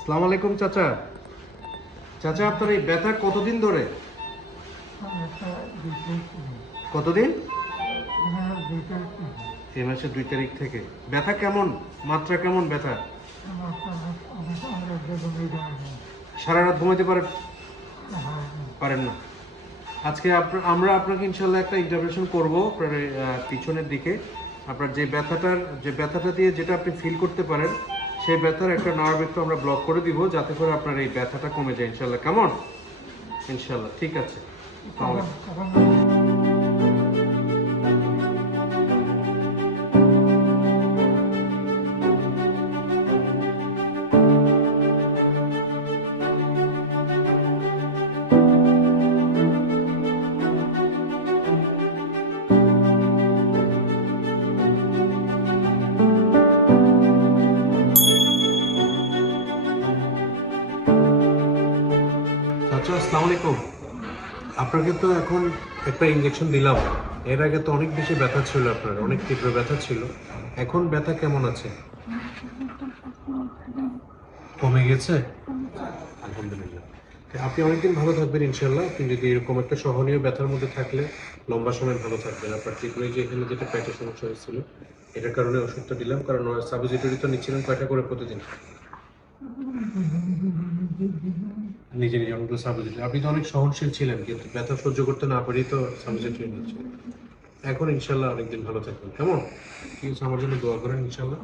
আসসালামু আলাইকুম চাচা। চাচা আপনার এই ব্যথা কতদিন ধরে? কতদিন? এই মাসের 2 তারিখ থেকে। ব্যথা কেমন? মাত্রা কেমন ব্যথা? সারা রাত ঘুমাইতে পারেন না? আজকে আমরা আপনাকে ইনশাল্লাহ একটা ইন্টারভেনশন করবো আপনার পিছনের দিকে। আপনার যে ব্যথাটা দিয়ে যেটা আপনি ফিল করতে পারেন, সেই ব্যথার একটা নার্ভ একটু আমরা ব্লক করে দিব, যাতে করে আপনার এই ব্যথাটা কমে যায় ইনশাল্লাহ। কেমন? ইনশাল্লাহ ঠিক আছে। আসসালামু আলাইকুম। আচ্ছা, আসসালামু আলাইকুম। আপনাকে তো এখন একটা ইঞ্জেকশন দিলাম। এর আগে তো অনেক বেশি ব্যথা ছিল, আপনার অনেক তীব্র ব্যথা ছিল। এখন ব্যথা কেমন আছে? কমে গেছে? আলহামদুলিল্লাহ। আপনি অনেকদিন ভালো থাকবেন ইনশাল্লাহ। আপনি যদি এরকম একটা সহনীয় ব্যথার মধ্যে থাকলে লম্বা সময় ভালো থাকবেন। আপনার ট্রিটমেন্ট যে এখানে যেটা পেটের সমস্যা হয়েছিল, এটার কারণে ওষুধটা দিলাম। কারণ সাবজিটরি তো নিচ্ছিলেন কয়টা করে প্রতিদিন? নিজে নিজে অনেকগুলো সাবজেক্ট। আপনি তো অনেক সহনশীল ছিলেন, কিন্তু ব্যথা সহ্য করতে না পারি তো সাবজেক্ট হয়ে নিচ্ছিলেন। এখন ইনশাল্লাহ অনেকদিন ভালো থাকবেন। কেমন? ঠিক আছে, আমার জন্য দোয়া করেন ইনশাল্লাহ।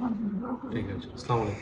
ঠিক আছে, আসসালামু আলাইকুম।